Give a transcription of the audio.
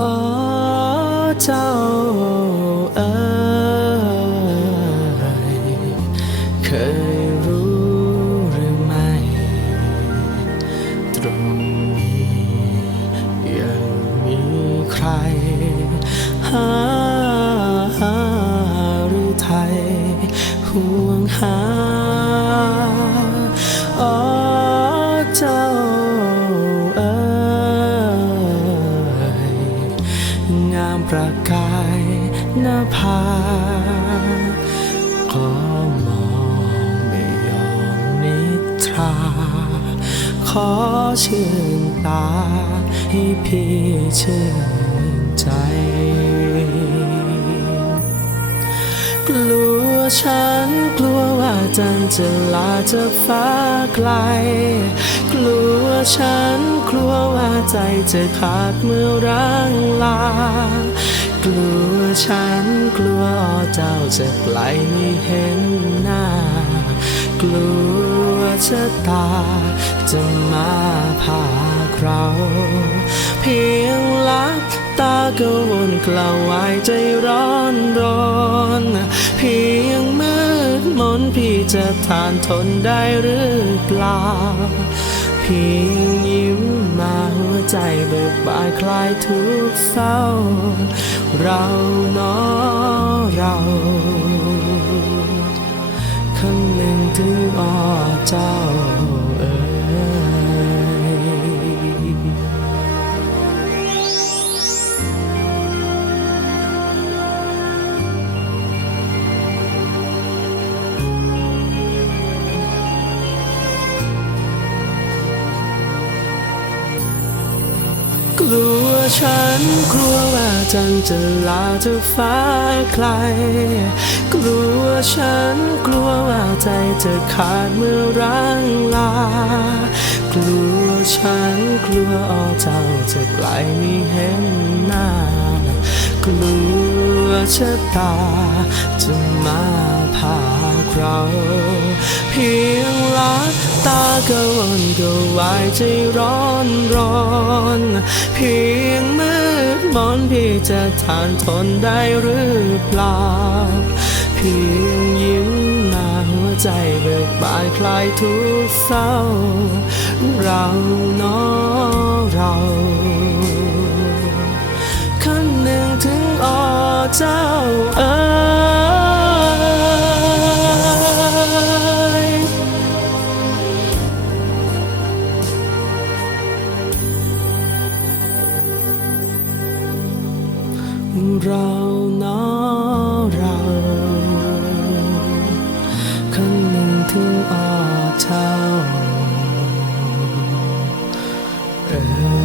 อ๋อเจ้าเอ๋ยเคยรู้หรือไม่ ตรงนี้ยังมีใคร หาหรือไทยห่วงหา งามประกายหน้าผาขอมองไม่ยอมนิทรา ขอชื่นตาให้พี่ชื่นใจกลัวฉันกลัวว่าจันจะลาจากฟ้าไกล กลัวฉัน ใจจะขาดเมื่อร่างลา กลัวฉันกลัวเจ้าจะไกลไม่เห็นหน้า กลัวชะตาจะมาพาเราเพียงลับตาก็วนกล่าววายใจร้อนร้อนเพียงมืดมนพี่จะทานทนได้หรือเปล่า เพียงยิ้มมา ใจเบิกบานคลายทุกเศร้า เราเนอเราคำหนึ่งถึงอ้อเจ้า ลัวฉันกลัวว่าจันจะลาจากฟ้าไกล กลัวฉันกลัวว่าใจจะขาดเมื่อร่างลา กลัวฉันกลัวอ้อเจ้าจะไกลไม่เห็นหน้า กลัวชะตา จะมาพาเรา เพียงลับตาก็วนก็วายใจร้อนร้อน เพียงมืดมนพี่จะทานทนได้หรือเปล่า เพียงยิ้มมาหัวใจเบิกบานคลายทุกเศร้า เราเนอเรา เจ้าเอ๋ยเราเนอเราคำหนึ่งถึงอ้อเจ้าเอ๋ย